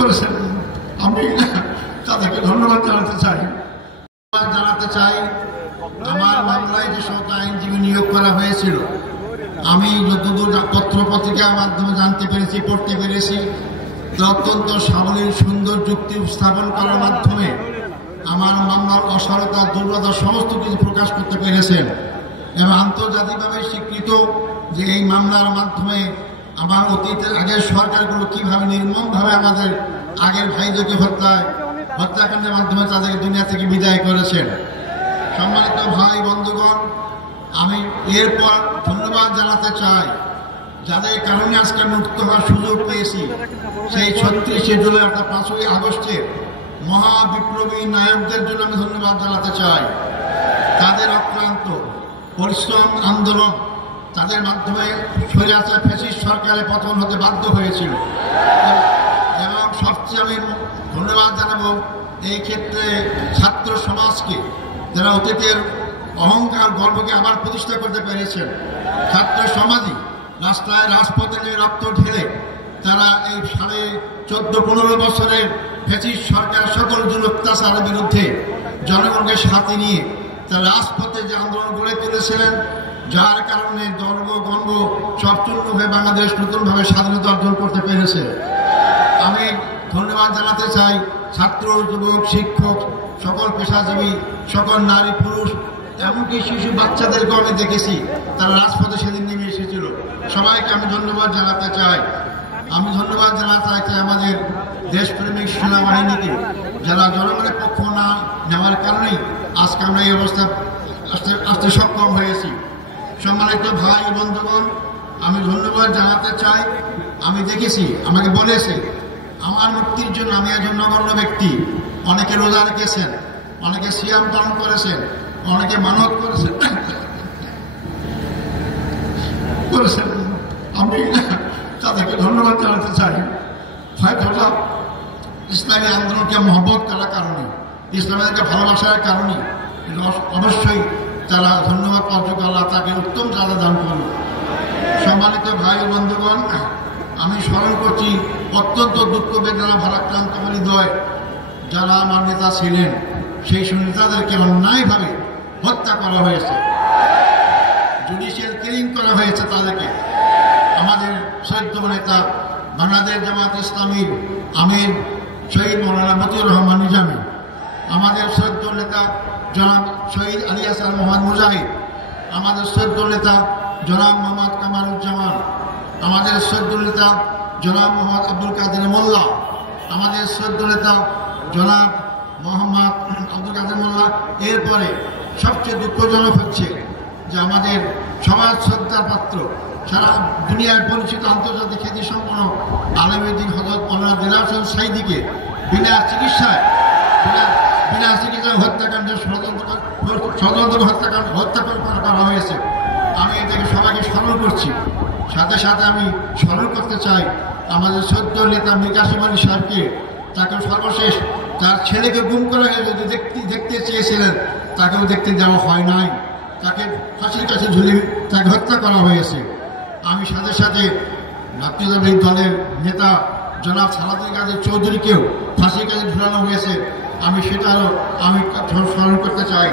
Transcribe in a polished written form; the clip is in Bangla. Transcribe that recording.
করেছেন। আমি তাদেরকে ধন্যবাদ জানাতে চাই। আমার মামলায় যে সমস্ত আইনজীবী নিয়োগ করা হয়েছিল, আমি যতদূর পত্র পত্রিকার মাধ্যমে জানতে পেরেছি, পড়তে পেরেছি, অত্যন্ত সাবলীল সুন্দর যুক্তি উপস্থাপন করার মাধ্যমে আমার মামলার অসারতা, দুর্বলতা সমস্ত কিছু প্রকাশ করতে পেরেছেন এবং আন্তর্জাতিকভাবে স্বীকৃত যে এই মামলার মাধ্যমে আমার অতীতের আগের সরকারগুলো কিভাবে নির্মমভাবে আমাদের আগের ভাইদেরকে হত্যাকাণ্ডের মাধ্যমে তাদেরকে দুনিয়া থেকে বিদায় করেছেন। সম্মানিত ভাই বন্ধুগণ, আমি এরপর ধন্যবাদ জানাতে চাই যাদের কারণে আজকে মুক্ত হওয়ার সুযোগ পেয়েছি। সেই 36শে জুলাই অর্থাৎ 5ই আগস্টের মহাবিপ্লবী নায়কদের জন্য আমি ধন্যবাদ জানাতে চাই। তাদের অক্লান্ত পরিশ্রম, আন্দোলন, তাদের মাধ্যমে স্বৈরাচার ফ্যাসিস্ট সরকারের পতন হতে বাধ্য হয়েছিল। এবং সবচেয়ে আমি ধন্যবাদ জানাবো এই ক্ষেত্রে ছাত্র সমাজকে, যারা অতীতের অহংকার গর্বকে আবার প্রতিষ্ঠা করতে পেরেছেন। ছাত্র সমাজই রাস্তায় রাজপথে রক্ত ঢেলে তারা এই 14.5 বছরের ফ্যাসিস্ট সরকার সকল জুলুম অত্যাচারের বিরুদ্ধে জনগণকে সাথে নিয়ে তারা রাজপথে যে আন্দোলন গড়ে তুলেছিলেন, যার কারণে গর্ব গর্ব সব চূর্ণ হয়ে বাংলাদেশ নতুনভাবে স্বাধীনতা অর্জন করতে পেরেছে। আমি ধন্যবাদ জানাতে চাই ছাত্র, যুবক, শিক্ষক, সকল পেশাজীবী, সকল নারী পুরুষ, এমনকি শিশু বাচ্চাদেরকেও আমি দেখেছি তারা রাজপথে সেদিন নেমে এসেছিল। সবাইকে আমি ধন্যবাদ জানাতে চাই। আমি ধন্যবাদ জানাতে চাই আমাদের দেশপ্রেমিক সেনাবাহিনীকে, যারা জনগণের পক্ষ না নেওয়ার কারণেই আজকে আমরা এই অবস্থা আসতে সক্ষম হয়েছি। সম্মানিত ভাই বন্ধুগণ, আমি ধন্যবাদ জানাতে চাই। আমি দেখেছি, আমাকে বলেছে আমার মুক্তির জন্য আমি একজন নগণ্য ব্যক্তি, অনেকে রোজা রেখেছেন, অনেকে সিয়াম পালন করেছেন, অনেকে মানত করেছেন। আমি তাদেরকে ধন্যবাদ জানাতে চাই। হয়তো ইসলামী আন্দোলনকে মহব্বত করার কারণে, ইসলামীকে ভালোবাসার কারণে অবশ্যই তারা ধন্যবাদ পাওয়া। আল্লাহ তাকে উত্তম চাঁদা দান করল। সম্মানিত ভাই বন্ধুগণ, আমি স্মরণ করছি অত্যন্ত দুঃখ বেদনা ভারাক্রান্ত হৃদয় যারা আমার নেতা ছিলেন, সেই নেতাদেরকে অন্যায়ভাবে হত্যা করা হয়েছে, জুডিশিয়াল কিলিং করা হয়েছে তাদেরকে। আমাদের সৈয়দ নেতা বাংলাদেশ জামাত ইসলামীর আমির শহীদ মৌলানা মতিউর রহমান নিজামী, আমাদের সৈয়দ নেতা জনাব শহীদ আলী হাসান মোহাম্মদ মুজাহিদ, আমাদের সৈয়দ নেতা জনাব মোহাম্মদ কামারুজ্জামান, আমাদের সৈয়দ নেতা জনাব মোহাম্মদ আব্দুল কাদের মোল্লা, আমাদের সৈয়দ নেতা জনাব মোহাম্মদ আব্দুল কাদের মোল্লা। এরপরে সবচেয়ে দুঃখজনক হচ্ছে যে আমাদের সমাজ শ্রদ্ধার পাত্র, সারা দুনিয়ায় পরিচিত আন্তর্জাতিক খ্যাতিসম্পন্ন আলেমুদ্দিন হযরত মওলানা দিলওয়ার হোসেন সাঈদীকে বিনা চিকিৎসায় হত্যাকাণ্ডের হত্যা করা হয়েছে। আমি এটাকে সবাইকে স্মরণ করছি। সাথে সাথে আমি স্মরণ করতে চাই আমাদের সদ্য নেতা মীর কাসেম আলী সাহেবকে। তাকে সর্বশেষ তার ছেলেকে গুম করা হয়ে যদি দেখতে চেয়েছিলেন, তাকেও দেখতে দেওয়া হয় নাই, তাকে ফাঁসির কাছে ঝুলিয়ে তাকে হত্যা করা হয়েছে। আমি সাথে সাথে জাতীয়তাবাদী দলের নেতা জনাব সালাউদ্দিন কাদের চৌধুরীকেও ফাঁসির কাছে ঝুলানো হয়েছে। আমি সেটারও স্মরণ করতে চাই।